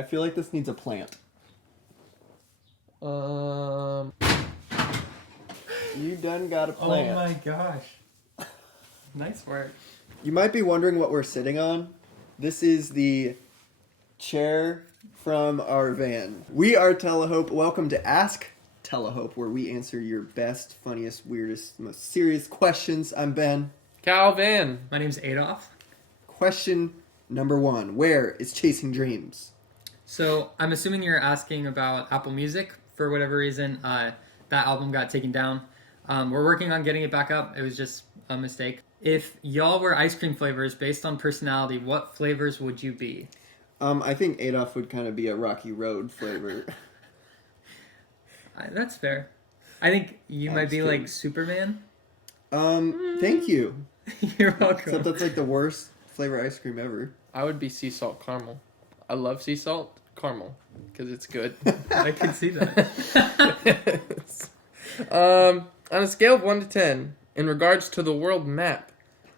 I feel like this needs a plant. You done got a plant. Oh my gosh. Nice work. You might be wondering what we're sitting on. This is the chair from our van. We are Telehope. Welcome to Ask Telehope, where we answer your best, funniest, weirdest, most serious questions. I'm Ben. Calvin. My name's Adolf. Question number 1. Where is Chasing Dreams? So I'm assuming you're asking about Apple Music. For whatever reason, that album got taken down. We're working on getting it back up. It was just a mistake. If y'all were ice cream flavors based on personality, what flavors would you be? I think Adolf would kind of be a Rocky Road flavor. That's fair. I think you might be like Superman. Thank you. You're welcome. Except that's like the worst flavor ice cream ever. I would be sea salt caramel. I love sea salt caramel because it's good. I can see that. On a scale of 1 to 10, in regards to the world map,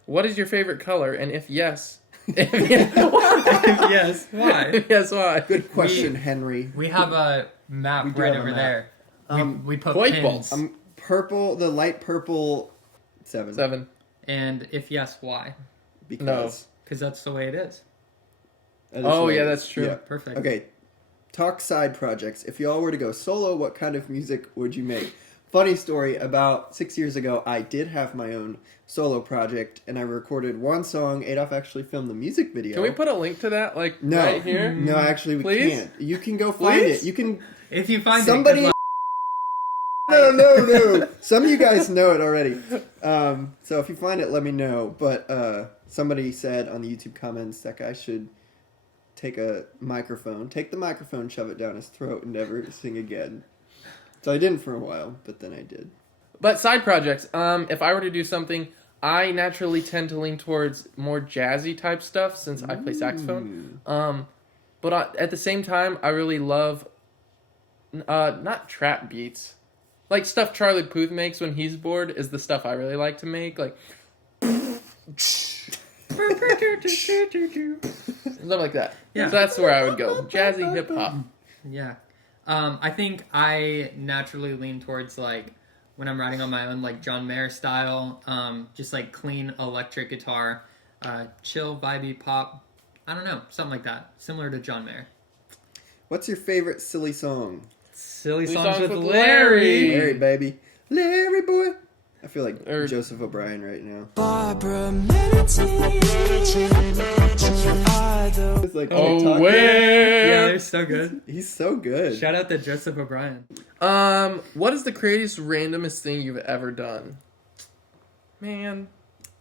what is your favorite color? And if yes, Yes, why? If yes, why? Good question, Henry. We have a map right over there. We put White pins. balls. Purple, the light purple, 7. 7. And if yes, why? Because. Because that's the way it is. That is Oh, right. yeah, that's true. Yeah. Perfect. Okay, talk side projects. If y'all were to go solo, what kind of music would you make? Funny story, about 6 years ago, I did have my own solo project, and I recorded one song. Adolf actually filmed the music video. Can we put a link to that, like, No. right here? No, actually, we Please? can't. You can go find Please? it. You can... If you find Somebody... it, No. Some of you guys know it already. So if you find it, let me know. But somebody said on the YouTube comments that guy should take the microphone, shove it down his throat, and never sing again. So I didn't for a while, but then I did. But side projects, if I were to do something, I naturally tend to lean towards more jazzy type stuff since I play saxophone. But at the same time, I really love not trap beats. Like stuff Charlie Puth makes when he's bored is the stuff I really like to make. Like stuff like that. Yeah. So that's where I would go. Jazzy hip hop. yeah. I think I naturally lean towards like when I'm writing on my own, like John Mayer style, just like clean electric guitar, chill, vibey pop. I don't know, something like that, similar to John Mayer. What's your favorite silly song? Silly songs with Larry. Larry, baby. Larry, boy. I feel like Or- Joseph O'Brien right now. Barbara meditation. It's like, Oh, TikTok. Yeah, where? they're so good. He's so good. Shout out to Joseph O'Brien. What is the craziest, randomest thing you've ever done? Man.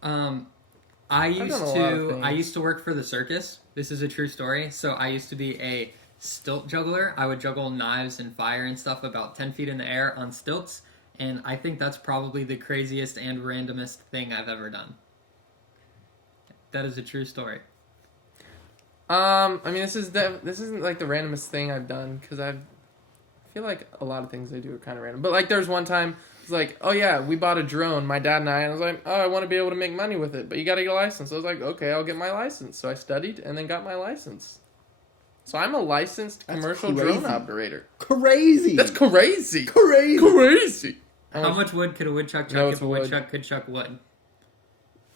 I done a lot of things. used to work for the circus. This is a true story. So I used to be a stilt juggler. I would juggle knives and fire and stuff about 10 feet in the air on stilts. And I think that's probably the craziest and randomest thing I've ever done. That is a true story. I mean, this isn't like the randomest thing I've done because I feel like a lot of things I do are kind of random. But like, there's one time it's like, oh yeah, we bought a drone, my dad and I was like, oh, I want to be able to make money with it, but you got to get a license. I was like, okay, I'll get my license. So I studied and then got my license. So I'm a licensed That's commercial crazy. drone operator. Crazy. That's crazy. Crazy. Crazy. How much wood could a woodchuck chuck No, if it's a wood. woodchuck could chuck wood?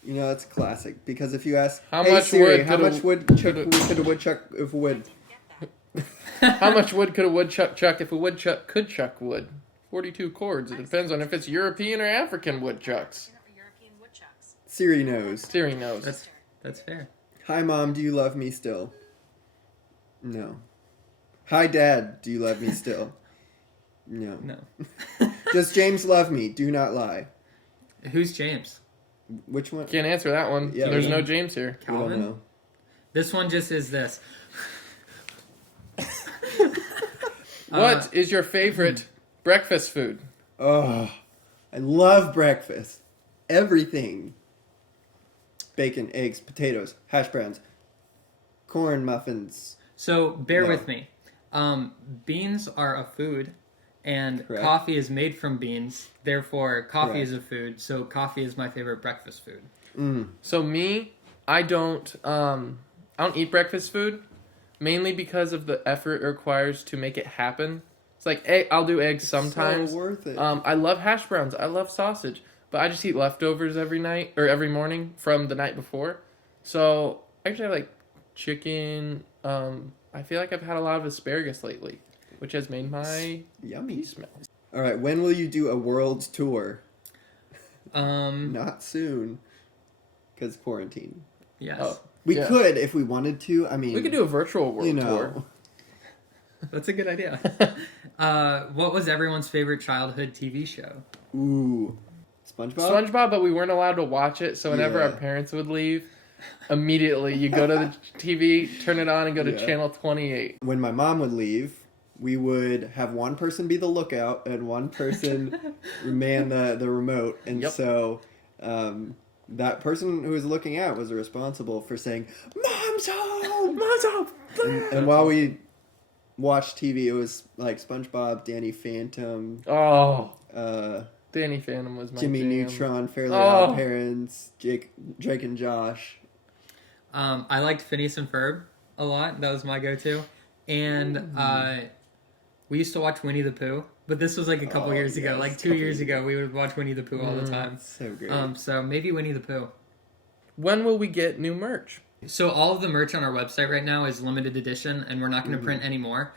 You know, that's classic. Because if you ask, How hey much Siri, wood how could a- much wood could a woodchuck if wood? How much wood could a woodchuck chuck if a woodchuck could chuck wood? 42 cords. It depends on if it's European or African woodchucks. European woodchucks. Siri knows. Siri knows. That's fair. Hi, Mom, do you love me still? No. Hi, Dad, do you love me still? No. No. Does James love me? Do not lie. Who's James? Which one? Can't answer that one. Yeah, There's we- no James here. We don't Calvin? know. This one just is this. What is your favorite breakfast food? Oh, I love breakfast. Everything. Bacon, eggs, potatoes, hash browns, corn muffins. So bear No. with me. Beans are a food, and Correct. coffee is made from beans. Therefore, coffee Correct. is a food. So coffee is my favorite breakfast food. Mm. So me, I don't eat breakfast food, mainly because of the effort it requires to make it happen. It's like, egg, I'll do eggs sometimes. So worth it. I love hash browns. I love sausage. But I just eat leftovers every night, or every morning from the night before. So, actually, I like chicken. I feel like I've had a lot of asparagus lately, which has made my Yummy. pee smell. All right, when will you do a world tour? Um, Not soon, because quarantine. yes. Oh. We Yeah. could if we wanted to. I mean, We could do a virtual world you know, tour. That's a good idea. What was everyone's favorite childhood TV show? Ooh, SpongeBob. SpongeBob, but we weren't allowed to watch it, so whenever Yeah. our parents would leave, immediately you go to the TV, turn it on, and go to Yeah. channel 28. When my mom would leave, we would have one person be the lookout and one person man the remote, and Yep. so that person who was looking out was responsible for saying, "Mom's home, Mom's home." And while we watched TV, it was like SpongeBob, Danny Phantom, Oh, uh, Danny Phantom was my Jimmy jam. Neutron, Fairly Oh. Odd Parents, Drake and Josh. I liked Phineas and Ferb a lot. That was my go-to. And we used to watch Winnie the Pooh. But this was like a couple Oh, years ago. yes, Like 2 couple years years ago, we would watch Winnie the Pooh all the time. So great. So maybe Winnie the Pooh. When will we get new merch? So all of the merch on our website right now is limited edition, and we're not going to print anymore.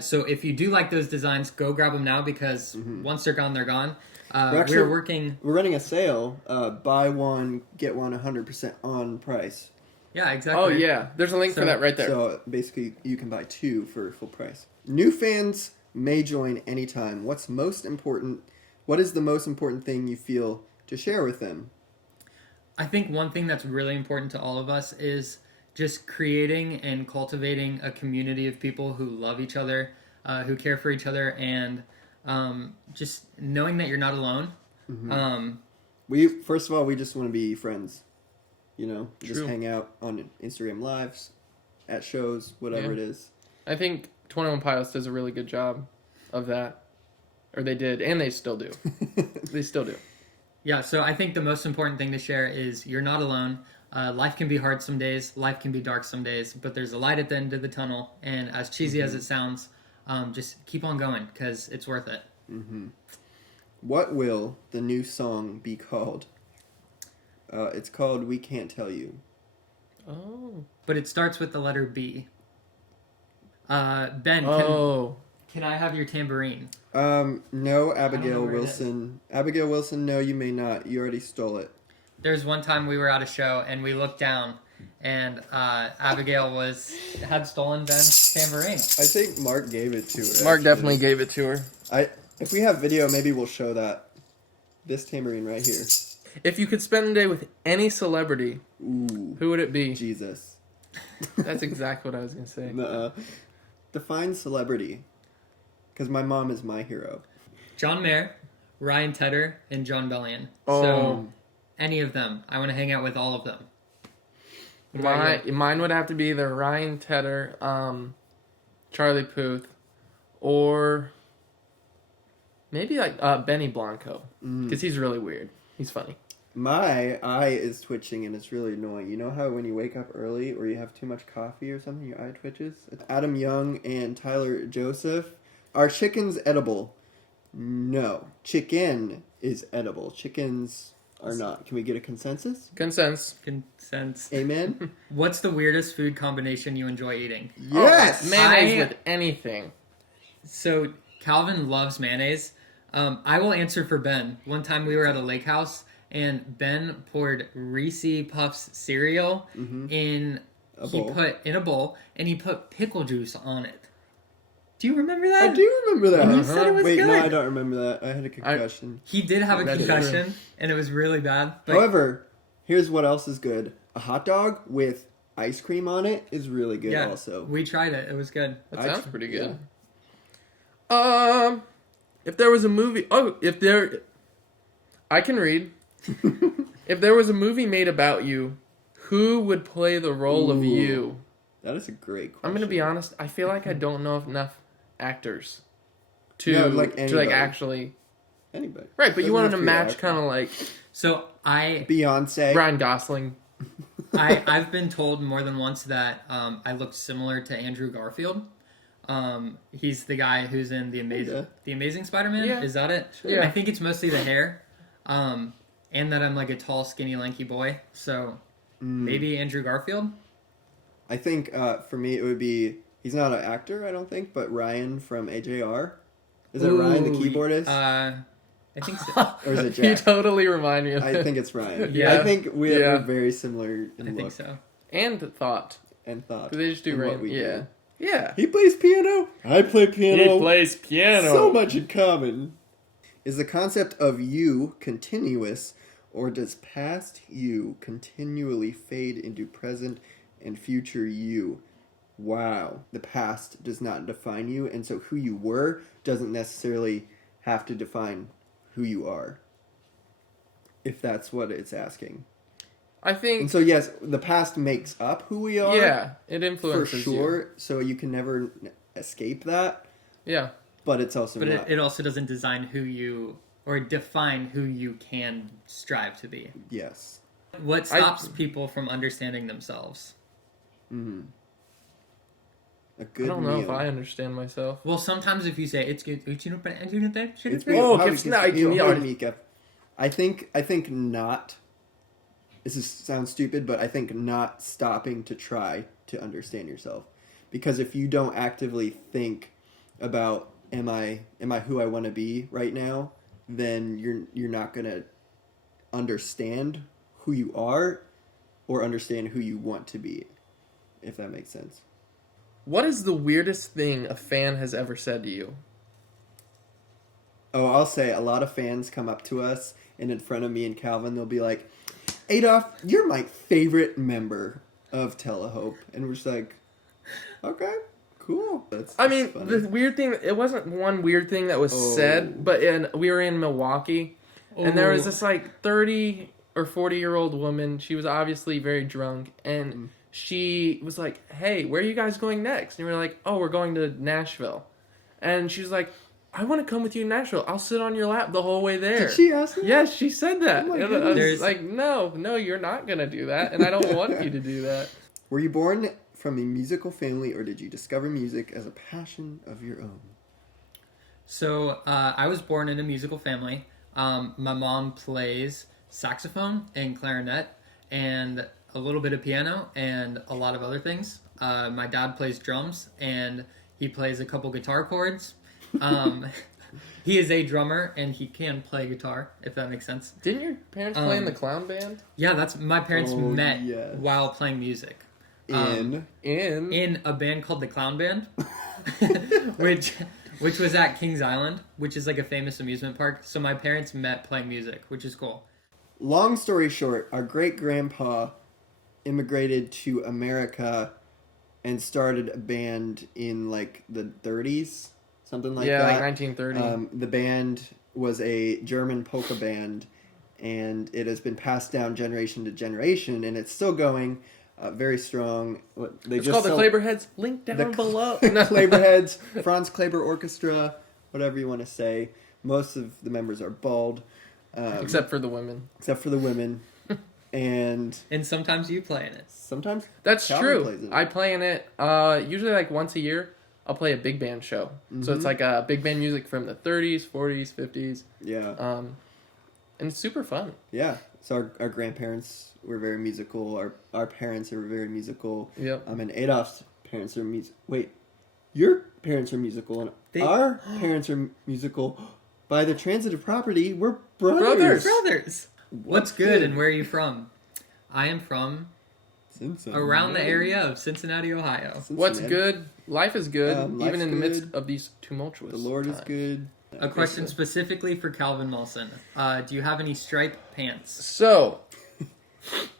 So if you do like those designs, go grab them now because once they're gone, they're gone. We're working. We're running a sale. Buy one, get one 100% on price. Yeah, exactly. Oh, yeah. There's a link for So- that right there. So basically, you can buy two for full price. New fans may join anytime. What is the most important thing you feel to share with them? I think one thing that's really important to all of us is just creating and cultivating a community of people who love each other, who care for each other, and just knowing that you're not alone. First of all, we just want to be friends. You know, just True. hang out on Instagram lives, at shows, whatever Yeah. it is. I think 21 Pilots does a really good job of that. Or they did, and they still do. They still do. Yeah, so I think the most important thing to share is you're not alone. Life can be hard some days, life can be dark some days, but there's a light at the end of the tunnel, and as cheesy as it sounds, just keep on going, because it's worth it. What will the new song be called? It's called We Can't Tell You. Oh. But it starts with the letter B. Ben, Oh. can I have your tambourine? No, Abigail where it Wilson. Abigail Wilson, no, you may not. You already stole it. There's one time we were at a show, and we looked down, and Abigail had stolen Ben's tambourine. I think Mark gave it to her. Mark actually. definitely gave it to her. If we have video, maybe we'll show that. This tambourine right here. If you could spend a day with any celebrity, Ooh, who would it be? Jesus. That's exactly what I was going to say. Nuh-uh. Define celebrity. Because my mom is my hero. John Mayer, Ryan Tedder, and John Bellion. Oh. So, any of them. I want to hang out with all of them. What about you? Mine would have to be either Ryan Tedder, Charlie Puth, or maybe like Benny Blanco. Because he's really weird. He's funny. My eye is twitching and it's really annoying. You know how when you wake up early or you have too much coffee or something, your eye twitches? It's Adam Young and Tyler Joseph. Are chickens edible? No. Chicken is edible. Chickens are not. Can we get a consensus? Consensus. Consent. Amen? What's the weirdest food combination you enjoy eating? Yes! Mayonnaise with anything. So Calvin loves mayonnaise. I will answer for Ben. One time we were at a lake house and Ben poured Reese Puffs cereal in A bowl. in a bowl and he put pickle juice on it. Do you remember that? I do remember that. And you said it was Wait, good. no, I don't remember that. I had a concussion. He did have a That's concussion and it was really bad. But However, here's what else is good. A hot dog with ice cream on it is really good yeah, also. we tried it. It was good. That sounds pretty good. If there was a movie... I can read. If there was a movie made about you, who would play the role of Ooh. you? That is a great question. I'm going to be honest. I feel like I don't know enough actors to No, like to anybody. actually... Anybody. Right, but you Doesn't wanted have to be match actor. kind of like So I Beyonce. Ryan Gosling. I've been told more than once that I look similar to Andrew Garfield. He's the guy who's in the Amazing Spider-Man. Yeah. Is that it? Yeah. I think it's mostly the hair, and that I'm like a tall, skinny, lanky boy. So maybe Andrew Garfield. I think for me it would be, he's not an actor, I don't think, but Ryan from AJR. Is it Ryan the keyboardist? I think so. Or is it You Jack? totally remind me of I him. think it's Ryan. Yeah. I think we're very similar in I look think so. And thought. and thought. They just do in what random. we Yeah. do. Yeah. He plays piano. I play piano. plays piano. So much in common. Is the concept of you continuous, or does past you continually fade into present and future you? Wow. The past does not define you, and so who you were doesn't necessarily have to define who you are. If that's what it's asking. I think. And so yes, the past makes up who we are. Yeah, it For influences sure. you. So you can never escape that. Yeah. But it's also But not. it also doesn't design who you or define who you can strive to be. Yes. What stops people from understanding themselves? Mm-hmm. A I good don't know meal. if I understand myself. Well, sometimes if you say it's good, It's Oh, Oh, I think not. Sounds stupid, but I think not stopping to try to understand yourself, because if you don't actively think about am I who I want to be right now, then you're not gonna understand who you are or understand who you want to be, if that makes sense. What is the weirdest thing a fan has ever said to you? Oh, I'll say a lot of fans come up to us and in front of me and Calvin, they'll be like, Adolf, you're my favorite member of Telehope. And we're just like, okay, cool. That's funny. funny. The weird thing, it wasn't one weird thing that was said, but we were in Milwaukee, and there was this like 30 or 40-year-old woman. She was obviously very drunk, and she was like, hey, where are you guys going next? And we were like, oh, we're going to Nashville. And she was like, I want to come with you to Nashville. I'll sit on your lap the whole way there. Did she ask me? Yes, she said that. Oh my And I goodness. was like, no, you're not going to do that, and I don't want you to do that. Were you born from a musical family, or did you discover music as a passion of your own? So I was born in a musical family. My mom plays saxophone and clarinet and a little bit of piano and a lot of other things. My dad plays drums and he plays a couple guitar chords. He is a drummer and he can play guitar, if that makes sense. Didn't your parents play in the clown band? Yeah, that's my parents met yes. while playing music. In In a band called the Clown Band, which was at Kings Island, which is like a famous amusement park. So my parents met playing music, which is cool. Long story short, our great-grandpa immigrated to America and started a band in like the 30s, something like that. Yeah, like 1930. The band was a German polka band, and it has been passed down generation to generation, and it's still going very strong. It's called the Claberheads. Link down below. Claberheads, Franz Kleber Orchestra, whatever you want to say. Most of the members are bald. Except for the women. Except for the women. And sometimes you play in it. sometimes That's Calvin plays true. it. I play in it usually like once a year. I'll play a big band show. So it's like big band music from the 30s, 40s, 50s. Yeah. And it's super fun. Yeah. So our grandparents were very musical. Our parents are very musical. Yep. And Adolf's parents are Wait, your parents are musical, and our parents are musical. By the transitive property, we're brothers. Brothers. What's good and where are you from? I am from Cincinnati. around the area of Cincinnati, Ohio. Cincinnati. What's good? Life is good, Life's even in the midst good. of these tumultuous The Lord is times. good. A question specifically for Calvin Molson. Do you have any striped pants? So,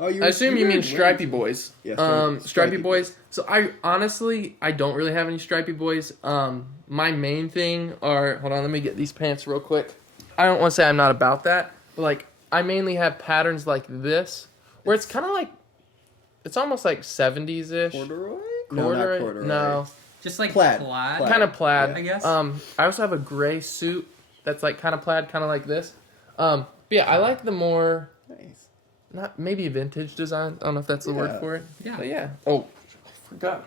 Oh, I assume you mean Stripey Boys. Yeah, Stripey Stripey Boys. So I don't really have any Stripey Boys. My main thing are, hold on, let me get these pants real quick. I don't want to say I'm not about that, but like I mainly have patterns like this, where it's kind of like, it's almost like 70s-ish. Corduroy? Corduroy? No, not corduroy. No, Just like Plaid. kind of plaid. I guess. I also have a gray suit that's like kind of plaid, kind of like this. But yeah, I like the more. Nice. not maybe vintage design. I don't know if that's the word Yeah. for it. Yeah. But yeah. Oh, I forgot.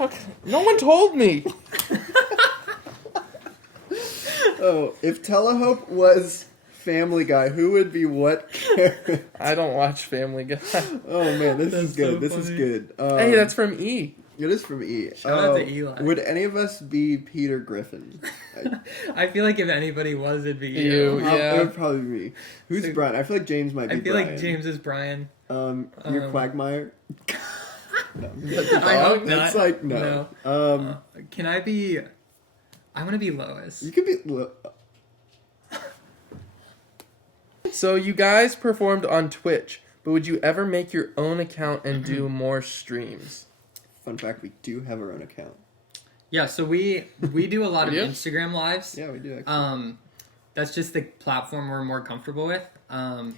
Okay. No one told me. Oh, if Telehope was Family Guy, who would be what character? I don't watch Family Guy. Oh man, this is That's good. so This is funny. good. Hey, that's from E. It is from E. Shout out to Eli. Would any of us be Peter Griffin? I feel like if anybody was, it'd be You. you. Yeah. It would probably be me. Who's So- Brian? I feel like James might be I feel Brian. like James is Brian. You're Quagmire? No. I hope That's not. like, no. Can I be... I want to be Lois. You could be... So you guys performed on Twitch, but would you ever make your own account and do more streams? Fun fact, we do have our own account. Yeah, so we do a lot of We do? Instagram lives. Yeah, we do actually. That's just the platform we're more comfortable with. I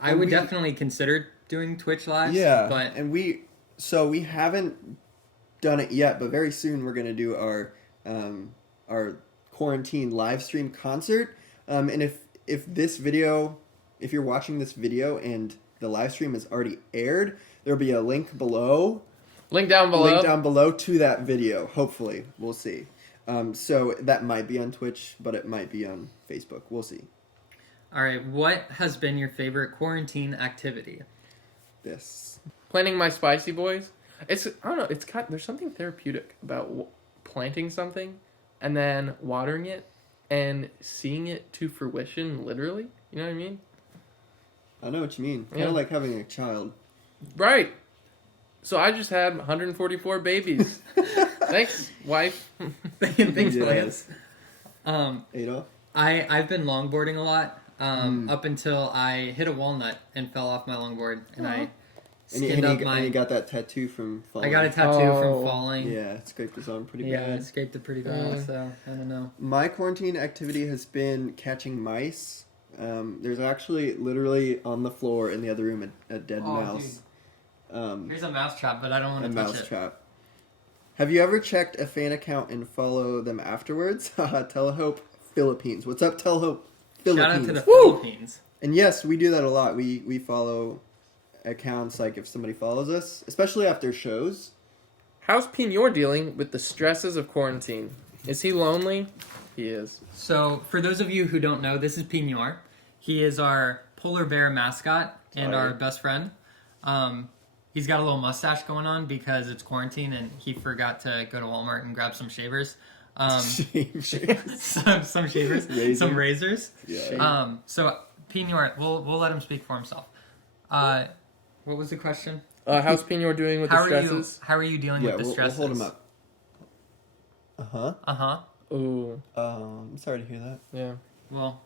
And would we- definitely consider doing Twitch lives. Yeah, but and we haven't done it yet, but very soon we're gonna do our quarantine live stream concert. And if this video, if you're watching this video and the live stream is already aired, there'll be a link below. Link down below. Link down below to that video. Hopefully, we'll see. So that might be on Twitch, but it might be on Facebook. We'll see. all right, what has been your favorite quarantine activity? This. Planting my spicy boys. It's I don't know. It's there's something therapeutic about planting something and then watering it and seeing it to fruition. Literally, you know what I mean? I know what you mean. Kind Yeah. of like having a child. Right. So I just had 144 babies. Thanks, wife. Thanks, Yes. Lance. Adolf. I've been longboarding a lot up until I hit a walnut and fell off my longboard, and I And you, skinned up and you got that tattoo from falling. I got a tattoo Oh. from falling. Yeah, it scraped his arm pretty Yeah, I bad. scraped it pretty bad, so I don't know. My quarantine activity has been catching mice. There's actually literally on the floor in the other room a dead Oh, mouse. Here's a mouse trap, but I don't want A to touch mouse it. trap. Have you ever checked a fan account and follow them afterwards? Haha, Telehope Philippines. What's up, Telehope Philippines? Shout out to the Woo! Philippines. And yes, we do that a lot. We follow accounts, like if somebody follows us, especially after shows. How's Pinor dealing with the stresses of quarantine? Is he lonely? He is. So, for those of you who don't know, this is Pinor. He is our polar bear mascot and Sorry. our best friend. He's got a little mustache going on because it's quarantine and he forgot to go to Walmart and grab some shavers. Some shavers, Razor. some razors. Yeah. So Pinor, we'll let him speak for himself. What was the question? How's Pinor doing with the stresses? How are you dealing Yeah, with the we'll stresses? hold him up. Uh-huh. Ooh, I'm sorry to hear that. yeah. Well,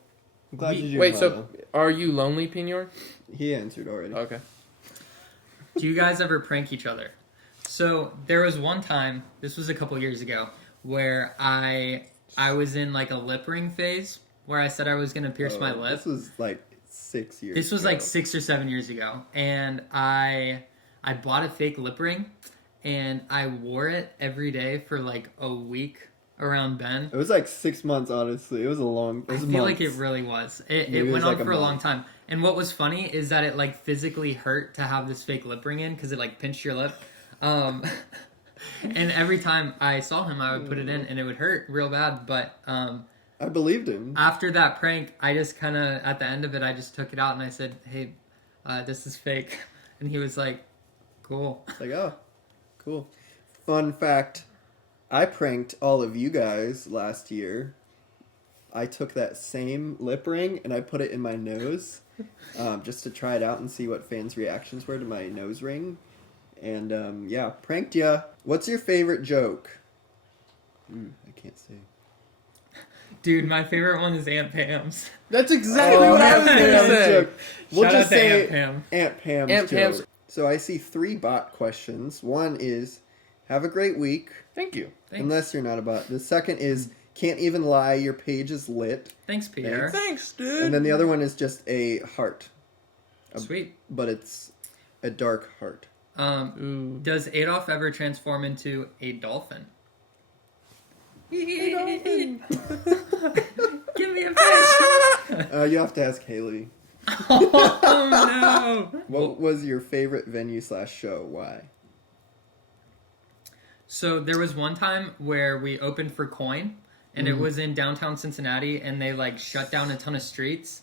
I'm glad you're doing Wait, well, so are you lonely, Pinor? though. He answered already. Okay. do you guys ever prank each other? So there was one time, this was a couple years ago, where I was in like a lip ring phase where I said I was gonna pierce my lip. This was like 6 years This was ago. like 6 or 7 years ago, and I bought a fake lip ring, and I wore it every day for like a week around Ben. It was like 6 months, honestly. It was a long... I feel like it really was. It Maybe it went was on like a for a long month. time. And what was funny is that it like physically hurt to have this fake lip ring in because it like pinched your lip. And every time I saw him, I would put it in, and it would hurt real bad. But I believed him. after that prank, I just kind of, at the end of it, I just took it out and I said, "Hey, this is fake," and he was like, "Cool." It's like, oh, cool. Fun fact, I pranked all of you guys last year. I took that same lip ring and I put it in my nose just to try it out and see what fans' reactions were to my nose ring. And yeah, pranked ya. What's your favorite joke? I can't say. Dude, my favorite one is Aunt Pam's. That's exactly what I was man. gonna say. Joke. We'll Shout just out to say Aunt Pam. Aunt Pam's Aunt joke. Pam's- So I see 3 bot questions. One is, have a great week. Thank you. Thanks, Unless you're not a bot. The second is, can't even lie, your page is lit. Thanks Pierre. Thanks, dude. And then the other one is just a heart. Sweet. But it's a dark heart. Ooh. Does Adolf ever transform into a dolphin? Dolphin. Give me a fish. You have to ask Haley. Oh no. What was your favorite venue/show? Why? So there was one time where we opened for Coin, and it was in downtown Cincinnati, and they like shut down a ton of streets.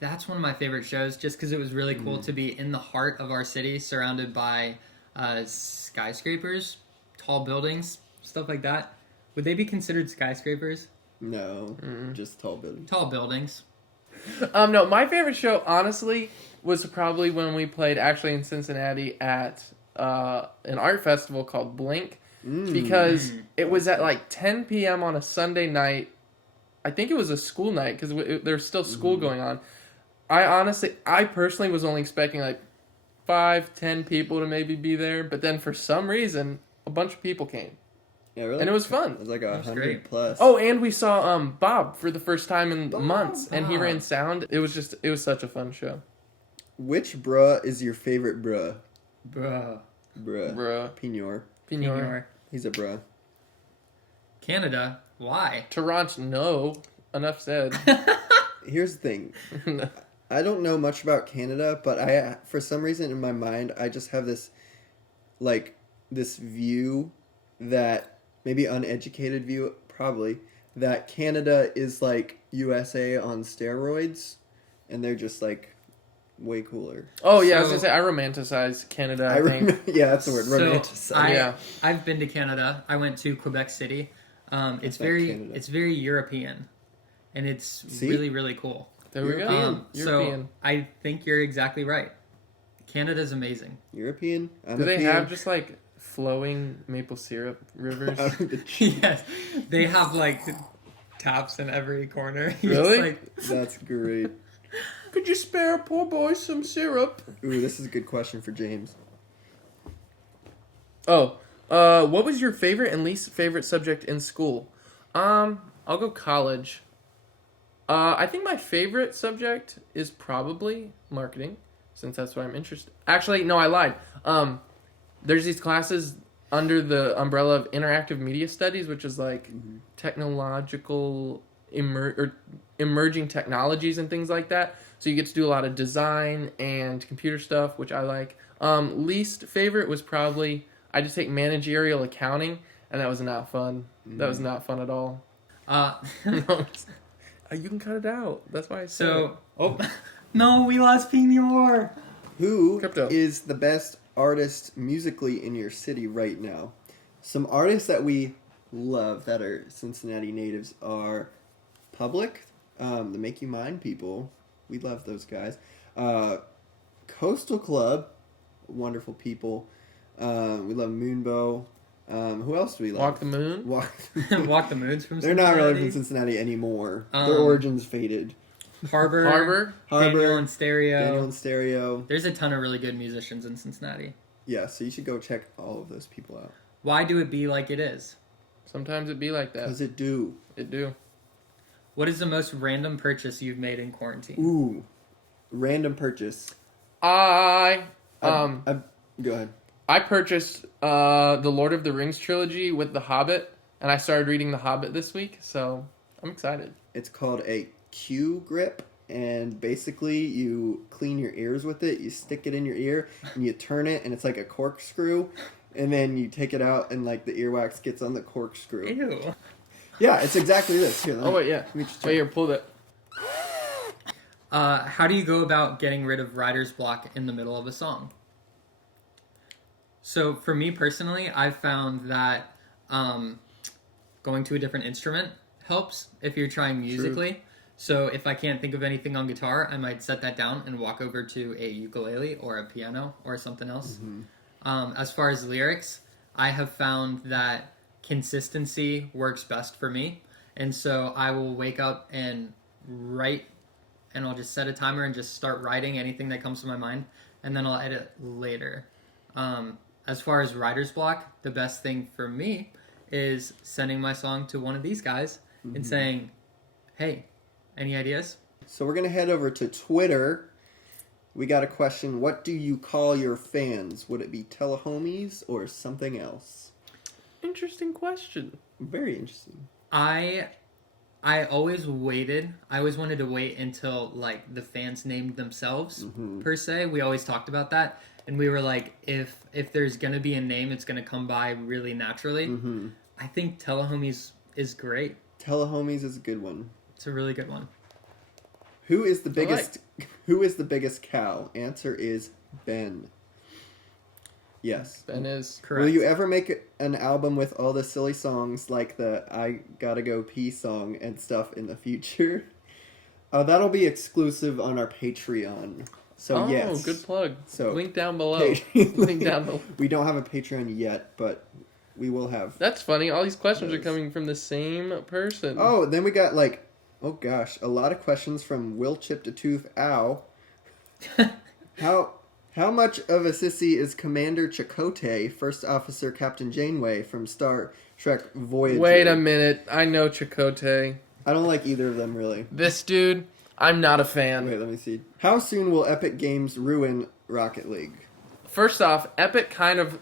That's one of my favorite shows, just because it was really cool to be in the heart of our city, surrounded by skyscrapers, tall buildings, stuff like that. Would they be considered skyscrapers? No, just tall buildings. Tall buildings. No, my favorite show, honestly, was probably when we played actually in Cincinnati at an art festival called Blink, because it was at like 10 p.m. on a Sunday night. I think it was a school night because there's still school going on. I personally was only expecting like 5-10 people to maybe be there, but then for some reason a bunch of people came. Yeah, really? And it was fun. It was like That's 100 great. plus. Oh, and we saw Bob for the first time in months, and he Bob. ran sound. It was such a fun show. Which bruh is your favorite bruh? Bruh. Bruh. Pinor. Pinor. He's a bruh. Canada. Why? Toronto, no. Enough said. Here's the thing. I don't know much about Canada, but for some reason in my mind, I just have this view that, maybe uneducated view, probably, that Canada is like USA on steroids, and they're just like way cooler. Oh yeah, I was So- gonna say I romanticize Canada. I think. Yeah, that's the word. So, Romanticize. I've been to Canada. I went to Quebec City. It's not Canada. very European, and it's See? really, really cool. There we go. European. European. So I think you're exactly right. Canada's amazing. European. I'm Do a they peon. have just like flowing maple syrup rivers? Yes, they have like taps in every corner. You're just Really? like, That's great. Could you spare a poor boy some syrup? Ooh, this is a good question for James. Oh, what was your favorite and least favorite subject in school? I'll go college. I think my favorite subject is probably marketing, since that's what I'm interested. Actually, no, I lied. There's these classes under the umbrella of interactive media studies, which is like technological emerging technologies and things like that. So you get to do a lot of design and computer stuff, which I like. Least favorite was probably I just take managerial accounting, and that was not fun. That was not fun at all. You can cut it out. That's why I said it. so no, we lost Pinor. Who Crypto. is the best artist musically in your city right now? Some artists that we love that are Cincinnati natives are Public, the Make You Mine people. We love those guys. Coastal Club, wonderful people. We love Moonbow. Who else do we love? Walk the Moon. Walk. Walk the Moons from They're Cincinnati. not really from Cincinnati anymore. Their origins faded. Harbor. Daniel and Stereo. Daniel and Stereo. There's a ton of really good musicians in Cincinnati. Yeah, so you should go check all of those people out. Why do it be like it is? Sometimes it be like that. Because it do. It do. What is the most random purchase you've made in quarantine? Ooh. Random purchase. Go Go ahead. I purchased the Lord of the Rings trilogy with The Hobbit, and I started reading The Hobbit this week, so I'm excited. It's called a Q grip, and basically you clean your ears with it. You stick it in your ear, and you turn it, and it's like a corkscrew, and then you take it out, and like the earwax gets on the corkscrew. Ew. Yeah, it's exactly this. Here, let Oh, me- wait, yeah. let me just Wait, here, pull that. How do you go about getting rid of writer's block in the middle of a song? So for me personally, I've found that going to a different instrument helps if you're trying musically. So if I can't think of anything on guitar, I might set that down and walk over to a ukulele or a piano or something else. As far as lyrics, I have found that consistency works best for me. And so I will wake up and write, and I'll just set a timer and just start writing anything that comes to my mind, and then I'll edit later. As far as writer's block, the best thing for me is sending my song to one of these guys and saying, hey, any ideas? So we're going to head over to Twitter. We got a question. What do you call your fans? Would it be telehomies or something else? Interesting question. Very interesting. I always waited. I always wanted to wait until like the fans named themselves per se. We always talked about that, and we were like, if there's gonna be a name, it's gonna come by really naturally. I think Telehomies is great. Telehomies is a good one. It's a really good one. Who is the biggest? Who is the biggest cow? Answer is Ben. Yes. Ben is. Correct. Will you ever make an album with all the silly songs like the I Gotta Go Pee song and stuff in the future? That'll be exclusive on our Patreon. So yes. Good plug. So link down below. Link down below. We don't have a Patreon yet, but we will have. That's funny. All these questions are coming from the same person. Oh, then we got like, oh gosh, a lot of questions from Will Chip to Tooth Ow. How much of a sissy is Commander Chakotay, First Officer Captain Janeway from Star Trek Voyager? Wait a minute. I know Chakotay. I don't like either of them, really. This dude, I'm not a fan. Wait, let me see. How soon will Epic Games ruin Rocket League? First off, Epic kind of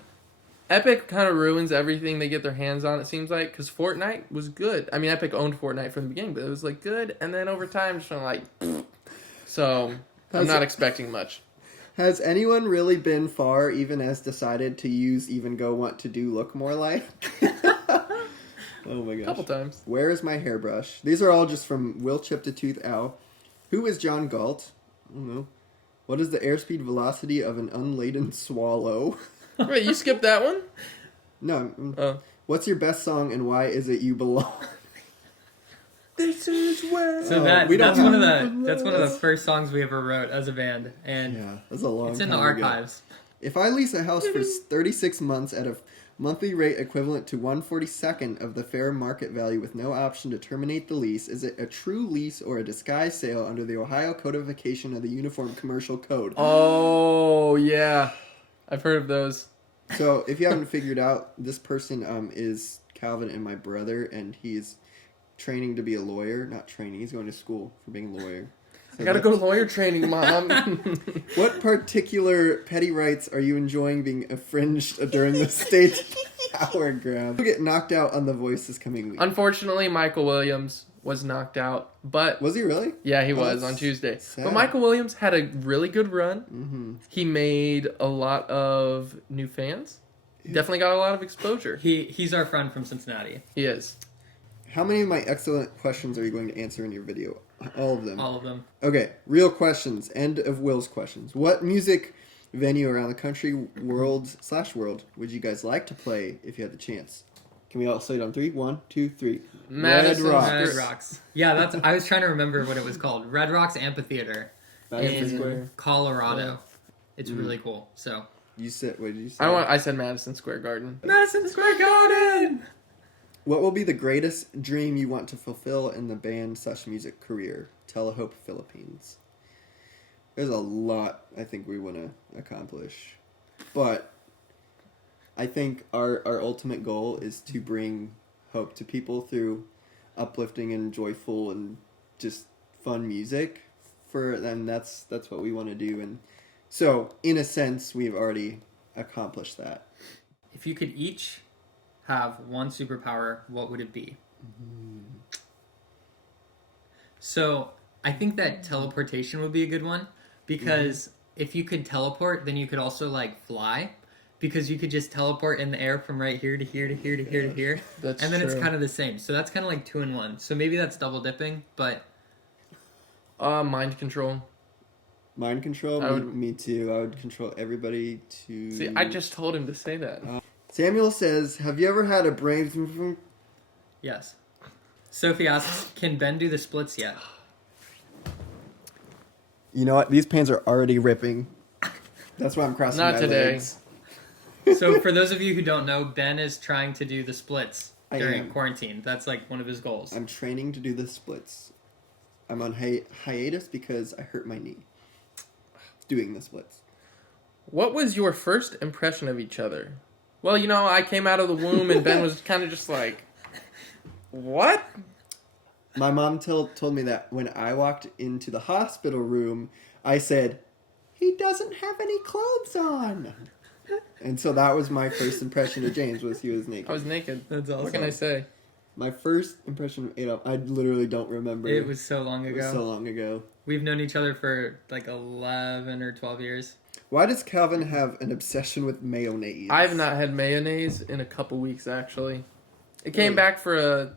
ruins everything they get their hands on, it seems like, because Fortnite was good. I mean, Epic owned Fortnite from the beginning, but it was, like, good, and then over time, just kind of like, so, I'm not expecting much. Has anyone really been far, even as decided to use even go want to do look more like? Oh my gosh. A couple times. Where is my hairbrush? These are all just from Will Chip to Tooth Ow. Who is John Galt? I don't know. What is the airspeed velocity of an unladen swallow? Wait, you skipped that one? No. Oh. What's your best song and why is it You Belong? This is where. So that's one of the first songs we ever wrote as a band, and yeah, that's a long. It's in time the archives. Ago. If I lease a house for 36 months at a monthly rate equivalent to 1/42 of the fair market value with no option to terminate the lease, is it a true lease or a disguised sale under the Ohio Codification of the Uniform Commercial Code? Oh yeah, I've heard of those. So if you haven't figured out, this person is Calvin and my brother, and he's training to be a lawyer. Not training, he's going to school for being a lawyer. So I gotta go to lawyer training, Mom. What particular petty rights are you enjoying being infringed during the state power grab? You get knocked out on The Voice this coming week. Unfortunately, Michael Williams was knocked out, but Was he really? yeah, he was on Tuesday. sad. But Michael Williams had a really good run. Mm-hmm. He made a lot of new fans. Definitely got a lot of exposure. He's our friend from Cincinnati. He is. How many of my excellent questions are you going to answer in your video? All of them. All of them. Okay, real questions. End of Will's questions. What music venue around the country, world would you guys like to play if you had the chance? Can we all say it on 3? 1, 2, 3. Madison Red Rocks. Red Rocks. Yeah, I was trying to remember what it was called. Red Rocks Amphitheater Madison in Square. Colorado. Yeah. It's really cool. So You said, what did you say? I said Madison Square Garden. Madison Square Garden. What will be the greatest dream you want to fulfill in the band/music career? Telehope, Philippines. There's a lot I think we want to accomplish. But I think our ultimate goal is to bring hope to people through uplifting and joyful and just fun music. For them, that's what we want to do. And so, in a sense, we've already accomplished that. If you could each have one superpower, what would it be? So I think that teleportation would be a good one, because if you could teleport, then you could also like fly, because you could just teleport in the air from right here to here to here to here to here. That's and then true. it's kind of the same. So that's kind of like 2 in 1. So maybe that's double dipping, but Mind control. Mind control? Me too. I would control everybody to... See, I just told him to say that. Samuel says, have you ever had a brain... yes. Sophie asks, can Ben do the splits yet? You know what? These pants are already ripping. That's why I'm crossing Not my today. legs. So for those of you who don't know, Ben is trying to do the splits I during am. quarantine. That's like one of his goals. I'm training to do the splits. I'm on hiatus because I hurt my knee. Doing the splits. What was your first impression of each other? Well, you know, I came out of the womb and Ben was kind of just like, what? My mom told me that when I walked into the hospital room, I said, he doesn't have any clothes on. And so that was my first impression of James, was he was naked. I was naked. That's awesome. What can I say? My first impression of Adolf, I literally don't remember. It was so long It ago. was so long ago. We've known each other for like 11 or 12 years. Why does Calvin have an obsession with mayonnaise? I have not had mayonnaise in a couple weeks, actually. It came Really? back for a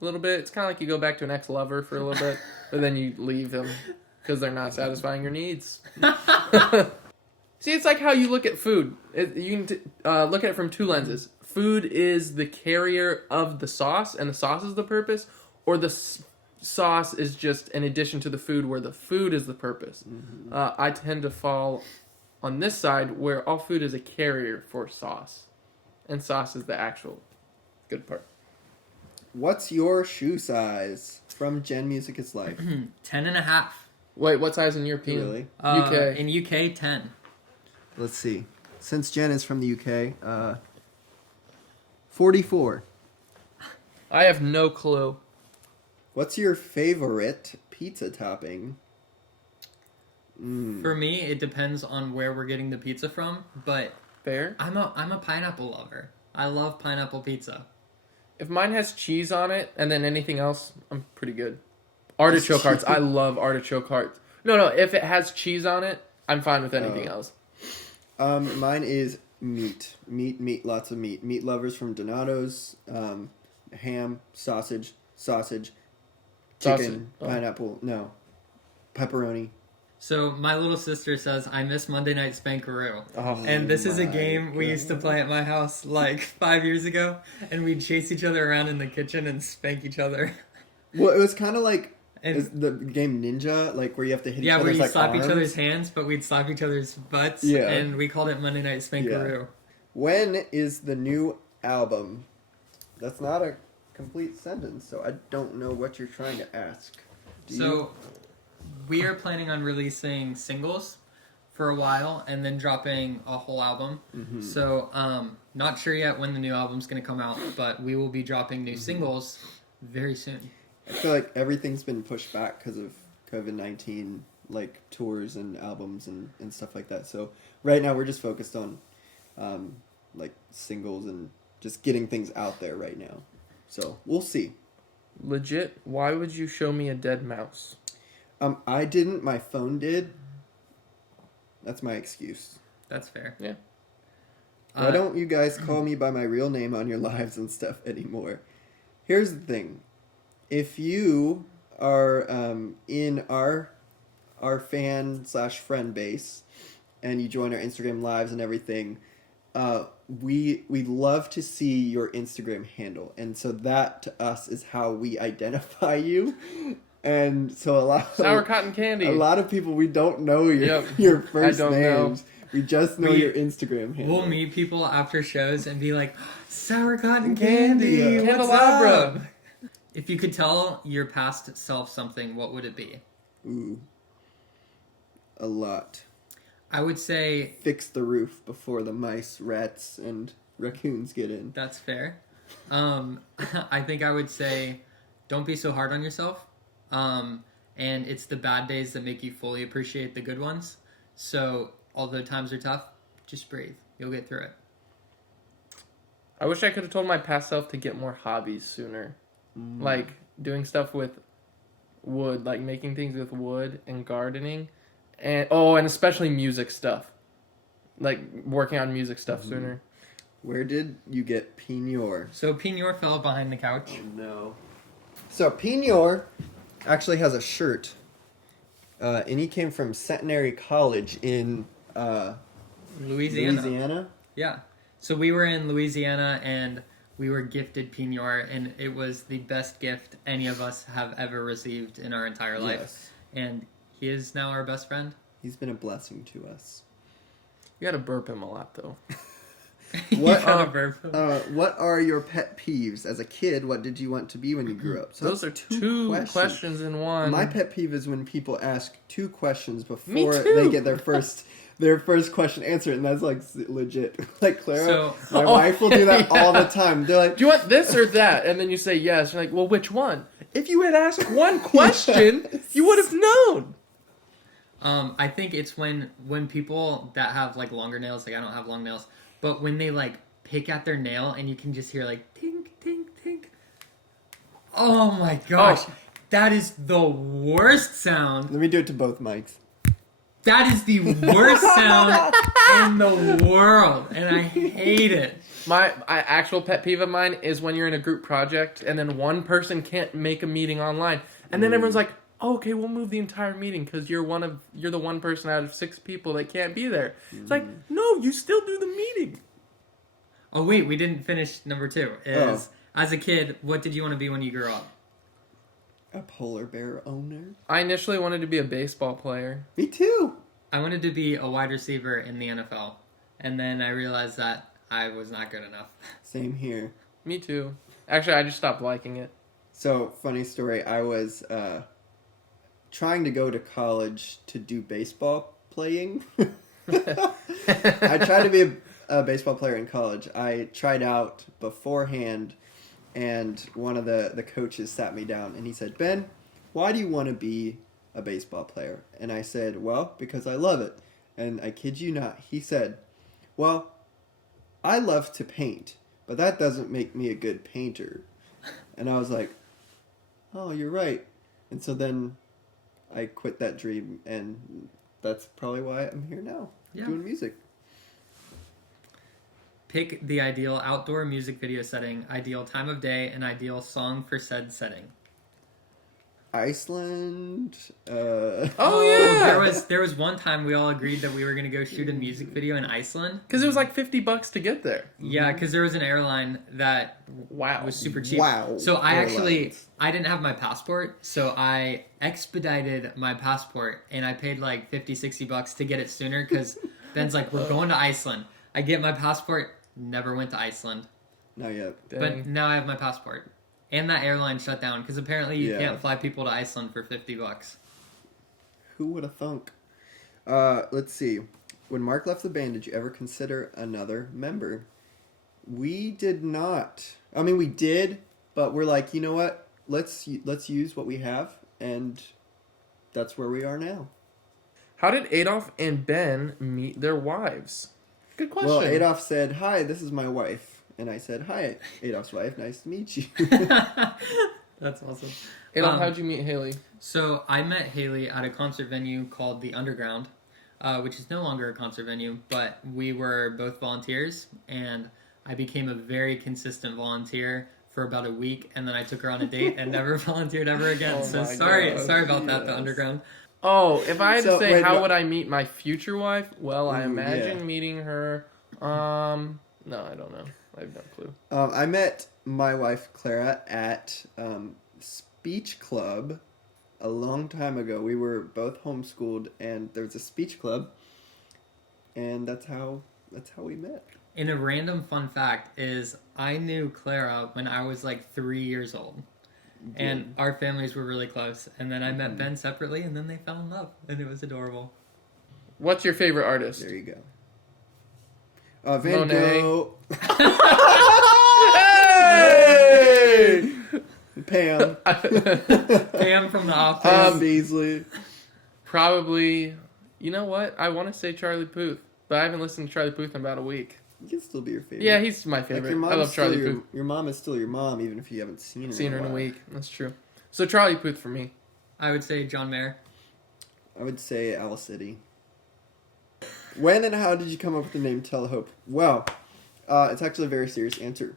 little bit. It's kind of like you go back to an ex-lover for a little bit, but then you leave them because they're not satisfying your needs. See, it's like how you look at food. You can look at it from two lenses. Food is the carrier of the sauce, and the sauce is the purpose, or the sauce is just an addition to the food where the food is the purpose. Mm-hmm. I tend to fall on this side where all food is a carrier for sauce, and sauce is the actual good part. What's your shoe size? From Jen Music is Life. 10 and a half. Wait, what size in European? Really? UK. In UK, 10. Let's see. Since Jen is from the UK, 44. I have no clue. What's your favorite pizza topping? For me, it depends on where we're getting the pizza from, but Fair. I'm a pineapple lover. I love pineapple pizza. If mine has cheese on it and then anything else, I'm pretty good. Artichoke hearts. I love artichoke hearts. No. If it has cheese on it, I'm fine with anything else. Mine is meat. Meat, lots of meat. Meat lovers from Donato's, ham, sausage, chicken, Sausage. Oh. pineapple, no, pepperoni. So my little sister says, I miss Monday Night Spankaroo. Oh, And this is a my game we used to play at my house like 5 years ago, and we'd chase each other around in the kitchen and spank each other. Well, it was kind of like And the game Ninja, like where you have to hit each yeah, where other's you like slap arms. each other's hands, but we'd slap each other's butts, Yeah. and we called it Monday Night Spankaroo. When is the new album? That's not a complete sentence, so I don't know what you're trying to ask. Do you? So we are planning on releasing singles for a while and then dropping a whole album. Mm-hmm. So not sure yet when the new album's going to come out, but we will be dropping new singles very soon. I feel like everything's been pushed back because of COVID-19, like tours and albums and stuff like that. So right now we're just focused on like singles and just getting things out there right now. So we'll see. Legit, why would you show me a dead mouse? I didn't. My phone did. That's my excuse. That's fair. Yeah. Why don't you guys call me by my real name on your lives and stuff anymore? Here's the thing. If you are in our fan/friend base and you join our Instagram lives and everything, we love to see your Instagram handle. And so that to us is how we identify you. And so Sour cotton candy. a lot of people, we don't know your Yep. your first I don't names. We just know We- your Instagram handle. We'll meet people after shows and be like, sour cotton candy, Yeah. what's Candelabra. up? If you could tell your past self something, what would it be? Ooh. A lot. I would say Fix the roof before the mice, rats, and raccoons get in. that's fair. I think I would say don't be so hard on yourself. And it's the bad days that make you fully appreciate the good ones. So although times are tough, just breathe. You'll get through it. I wish I could have told my past self to get more hobbies sooner. Like doing stuff with wood, like making things with wood and gardening. And especially music stuff. Like working on music stuff sooner. Where did you get pinor? So Pinor fell behind the couch. No. So pinor actually has a shirt. And he came from Centenary College in Louisiana. Yeah. So we were in Louisiana and we were gifted Pinor, and it was the best gift any of us have ever received in our entire life. Yes. And he is now our best friend. He's been a blessing to us. You gotta burp him a lot though. What, You gotta burp him. what are your pet peeves? As a kid, what did you want to be when you grew up? So Those are two questions in one. My pet peeve is when people ask two questions Me before too. they get their first question answered, and that's like legit. Like Clara, So- my wife will do that Yeah. all the time. They're like, Do you want this or that? And then you say yes. You're like, well, which one? If you had asked one question, you would have known. I think it's when people that have like longer nails, like I don't have long nails, but when they like pick at their nail and you can just hear like tink, tink, tink. Oh my gosh. Oh. That is the worst sound. Let me do it to both mics. That is the worst sound in the world. And I hate it. My actual pet peeve of mine is when you're in a group project and then one person can't make a meeting online, and then everyone's like, oh, "Okay, we'll move the entire meeting because you're the one person out of 6 people that can't be there." It's like, no, you still do the meeting. Oh wait, we didn't finish number 2. As a kid, what did you want to be when you grew up? A polar bear owner? I initially wanted to be a baseball player. Me too. I wanted to be a wide receiver in the NFL, and then I realized that I was not good enough. Same here. Me too. Actually, I just stopped liking it. So, funny story. I was trying to go to college to do baseball playing. I tried to be a baseball player in college. I tried out beforehand, and one of the coaches sat me down, and he said, "Ben, why do you want to be a baseball player?" And I said, "Well, because I love it." And I kid you not, he said, "Well, I love to paint, but that doesn't make me a good painter." And I was like, "Oh, you're right." And so then I quit that dream, and that's probably why I'm here now, doing music. Pick the ideal outdoor music video setting, ideal time of day, and ideal song for said setting. Iceland. Oh yeah, There was one time we all agreed that we were going to go shoot a music video in Iceland. because it was like $50 to get there. Yeah, because there was an airline that was super cheap. Wow. So I Airlines. I didn't have my passport, so I expedited my passport, and I paid like $50-$60 to get it sooner, because Ben's like, we're going to Iceland. I get my passport, never went to Iceland. Not yet. But now I have my passport. And that airline shut down, because apparently you Yeah. can't fly people to Iceland for $50. Who would have thunk? Let's see. When Mark left the band, did you ever consider another member? We did not. I mean, we did, but we're like, you know what? Let's use what we have, and that's where we are now. How did Adolf and Ben meet their wives? Good question. Well, Adolf said, "Hi, this is my wife." And I said, "Hi, Adolf's wife. Nice to meet you." That's awesome. Adolf, how'd you meet Haley? So I met Haley at a concert venue called the Underground, which is no longer a concert venue, but we were both volunteers, and I became a very consistent volunteer for about a week, and then I took her on a date and never volunteered ever again. Oh so my sorry God. about that, the Yes. Underground. Oh, if I had to So, say wait, how what- would I meet my future wife? Well, I Ooh, imagine yeah. meeting her. No, I don't know. I have no clue. I met my wife, Clara, at Speech Club a long time ago. We were both homeschooled, and there was a speech club, and that's how we met. And a random fun fact is I knew Clara when I was like 3 years old. And our families were really close. And then I met Ben separately, and then they fell in love. And it was adorable. What's your favorite artist? There you go. Van Monet. Gogh. Hey! Pam. Pam from The Office. Pam Beasley. Probably, you know what? I want to say Charlie Puth, but I haven't listened to Charlie Puth in about a week. He can still be your favorite. Yeah, he's my Like, favorite. your mom's I love still Charlie your, Puth. your mom is still your mom, even if you haven't seen her. Seen her in a while. week. That's true. So Charlie Puth for me. I would say John Mayer. I would say Owl City. When and how did you come up with the name Telehope? Well, it's actually a very serious answer.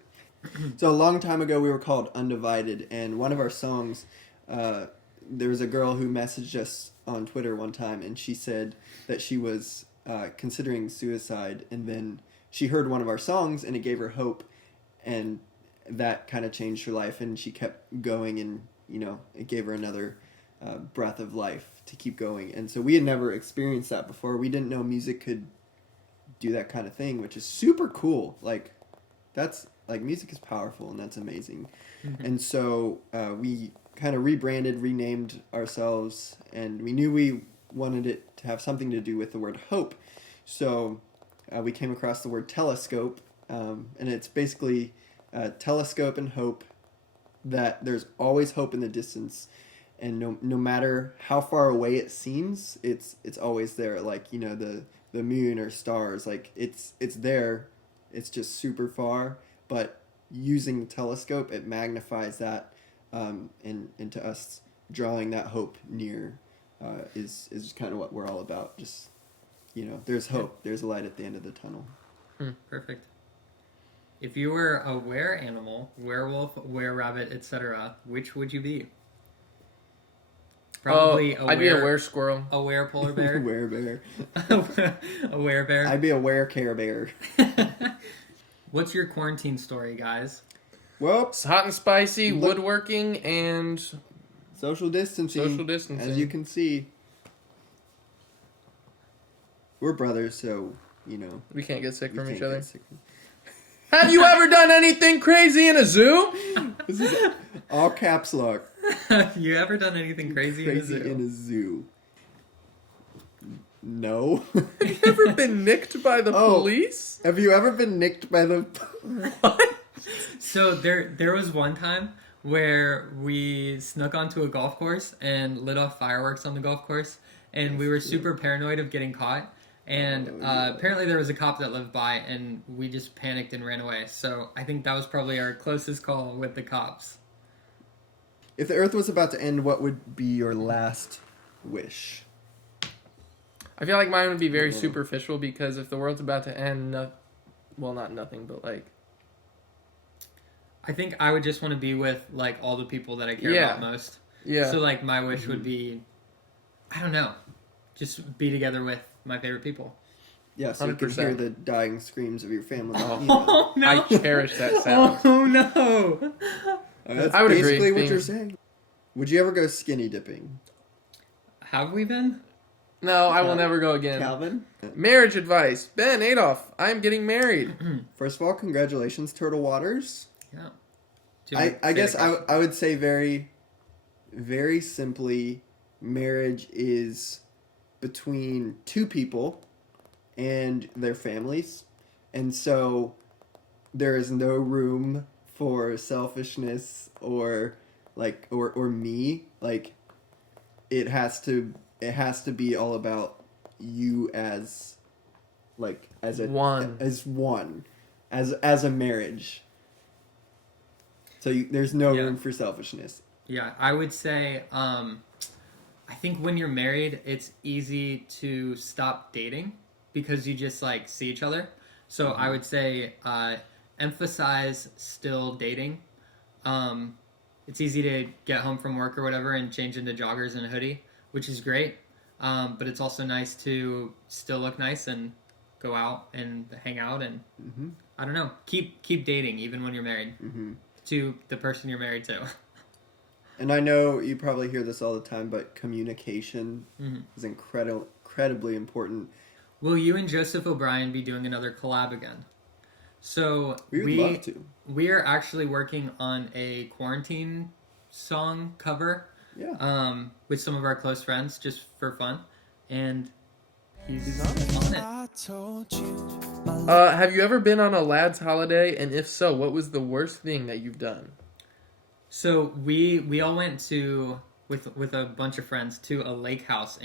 So a long time ago, we were called Undivided, and one of our songs, there was a girl who messaged us on Twitter one time, and she said that she was considering suicide, and then she heard one of our songs, and it gave her hope, and that kind of changed her life, and she kept going, and it gave her another breath of life to keep going. And so we had never experienced that before. We didn't know music could do that kind of thing, which is super cool. Music is powerful, and that's amazing. Mm-hmm. And so we kind of rebranded, renamed ourselves, and we knew we wanted it to have something to do with the word hope. So we came across the word telescope, and it's basically telescope and hope, that there's always hope in the distance, and no matter how far away it seems, it's always there. Like, the moon or stars, like it's there, it's just super far, but using the telescope, it magnifies that and to us drawing that hope near is kind of what we're all about. Just, there's hope. There's a light at the end of the tunnel. Perfect. If you were a were animal, werewolf, were-rabbit, etc., which would you be? Probably I'd be a were-squirrel. A were-polar bear. Were-bear. A were-bear. I'd be a were-care bear. What's your quarantine story, guys? Well, It's hot and spicy, woodworking, and social distancing. social distancing. As you can see, we're brothers, so, we can't get sick we from can't each other. get sick. Have you ever done anything crazy in a zoo? This is all caps lock. Have you ever done anything crazy in a zoo? in a zoo. No. Have you ever been nicked by the police? Have you ever been nicked by the... So there was one time where we snuck onto a golf course and lit off fireworks on the golf course, and we were super paranoid of getting caught. And apparently there was a cop that lived by, and we just panicked and ran away. So I think that was probably our closest call with the cops. If the Earth was about to end, what would be your last wish? I feel like mine would be very superficial because if the world's about to end, not nothing, but like... I think I would just want to be with like all the people that I care Yeah. about most. Yeah. So like my wish would be, I don't know, just be together with my favorite people. Yeah, so you can 100%. hear the dying screams of your family. Oh no! I cherish that sound. Oh no! That's I would agree, basically what being- you're saying. Would you ever go skinny dipping? Have we been? No, I will never go again. Calvin? Marriage advice. Ben Adolf, I am getting married. First of all, congratulations, Turtle Waters. Yeah. Do you want I to guess say the question? I would say very, very simply, marriage is between two people and their families. And so there is no room for selfishness or me. Like it has to be all about you as a One. as a marriage. So there's no Yeah. room for selfishness. Yeah, I would say, I think when you're married, it's easy to stop dating because you just like see each other. So I would say, emphasize still dating. It's easy to get home from work or whatever and change into joggers and a hoodie, which is great. But it's also nice to still look nice and go out and hang out and I don't know, keep dating even when you're married to the person you're married to. And I know you probably hear this all the time, but communication is incredibly important. Will you and Joseph OBrien be doing another collab again? So We would love to. We are actually working on a quarantine song cover. Yeah. With some of our close friends, just for fun, and he's on it. on it. I told you Have you ever been on a lad's holiday? And if so, what was the worst thing that you've done? So we all went to with a bunch of friends to a lake house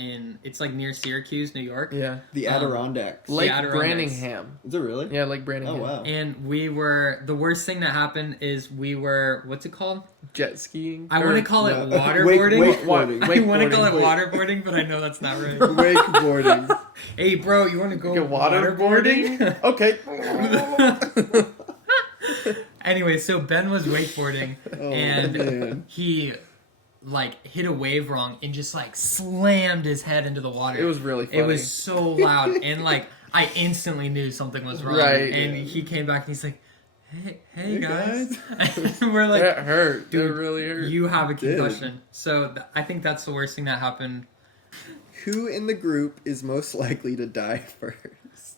it's like near Syracuse, New York. Yeah. The Adirondacks. Lake Adirondacks. Branningham. Is it really? Yeah, Lake Branningham. Oh, wow. And the worst thing that happened is what's it called? Jet skiing. I want to call it no, waterboarding. wakeboarding. I want to call it Wake- waterboarding, but I know that's not right. Wakeboarding. Hey, bro, you want to go Get waterboarding? Okay. Anyway, so Ben was wakeboarding, Oh, and man. he like hit a wave wrong and just like slammed his head into the water. It was really funny. It was so loud, and like I instantly knew something was wrong. Right. And Yeah. he came back and he's like, "Hey guys." and we're like, That hurt. "Dude, It really hurt. you have a did. concussion." So I think that's the worst thing that happened. Who in the group is most likely to die first?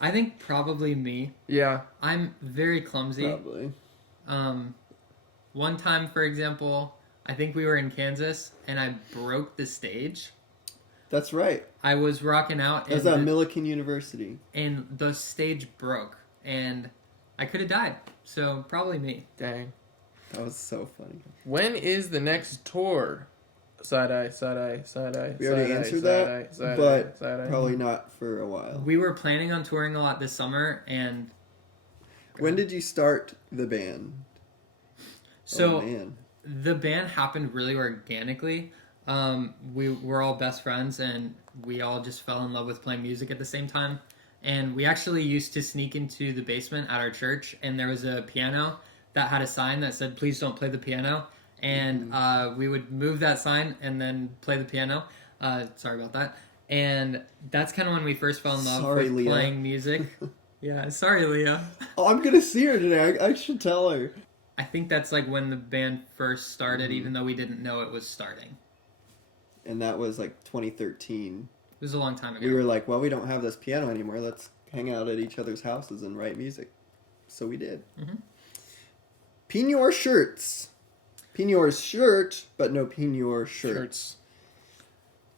I think probably me. Yeah. I'm very clumsy. Probably. One time, for example, I think we were in Kansas and I broke the stage. That's right. I was rocking out That was at Millikan University. and the stage broke and I could have died. So probably me. Dang. That was so funny. When is the next tour? Side eye, side eye, side eye. We already side eye, answered side that, eye, side but eye, side eye. probably not for a while. We were planning on touring a lot this summer and When did you start the band? so Oh, man. The band happened really organically. We were all best friends, and we all just fell in love with playing music at the same time. And we actually used to sneak into the basement at our church, and there was a piano that had a sign that said, "Please don't play the piano." And we would move that sign and then play the piano. Sorry about that. And that's kind of when we first fell in love with Leah. playing music. Yeah, sorry, Leah. Oh, I'm gonna see her today. I should tell her. I think that's like when the band first started, even though we didn't know it was starting. And that was like 2013. It was a long time ago. We were like, well, we don't have this piano anymore. Let's hang out at each other's houses and write music. So we did. Mm-hmm. Pinor shirts. Pinor's shirt, but no pinor shirts.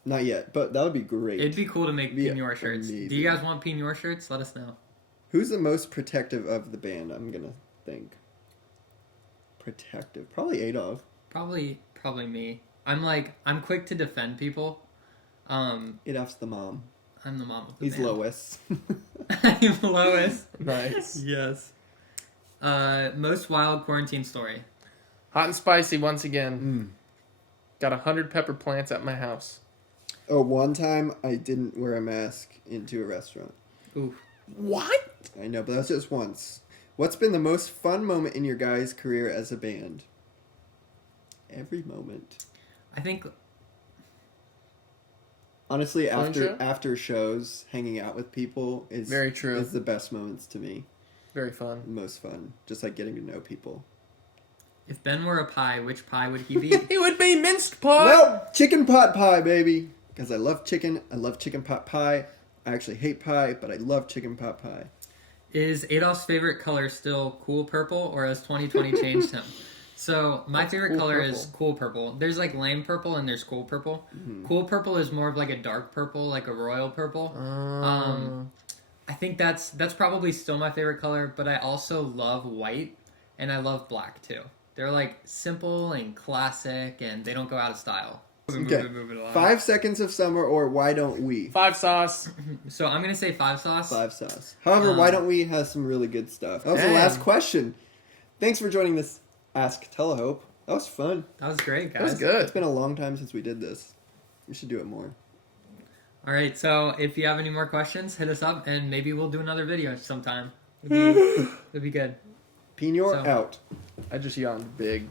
Not yet, but that would be great. It'd be cool to make Be pinor shirts. amazing. Do you guys want pinor shirts? Let us know. Who's the most protective of the band? I'm gonna think. Protective, probably Adolf. Probably me. I'm quick to defend people. Adolf's the mom. I'm the mom of the He's band. Lois. I'm Lois. Nice. Yes. Most wild quarantine story. Hot and spicy once again. Got 100 pepper plants at my house. Oh, one time I didn't wear a mask into a restaurant. Ooh. What? I know, but that's just once. What's been the most fun moment in your guys' career as a band? Every moment. I think Honestly, Fun show? after shows, hanging out with people is Very true. Is the best moments to me. Very fun. Most fun. Just like getting to know people. if Ben were a pie, which pie would he be? It would be minced pot. Nope! Chicken pot pie, baby! Because I love chicken. I love chicken pot pie. I actually hate pie, but I love chicken pot pie. Is Adolf's favorite color still cool purple, or has 2020 changed him? So my favorite cool color purple? is cool purple. There's like lame purple and there's cool purple. Mm-hmm. Cool purple is more of like a dark purple, like a royal purple. I think that's probably still my favorite color, but I also love white and I love black too. They're like simple and classic, and they don't go out of style. Okay. Moving along. 5 seconds of summer, or why don't we? 5 sauce. So I'm gonna say 5 sauce. 5 sauce. However, why don't we has some really good stuff. That was the Damn. last question. Thanks for joining this Ask Telehope. That was fun. That was great, guys. That was good. It's been a long time since we did this. We should do it more. All right, so if you have any more questions, hit us up, and maybe we'll do another video sometime. It'd be good. Pinor So- out. I just yawned big.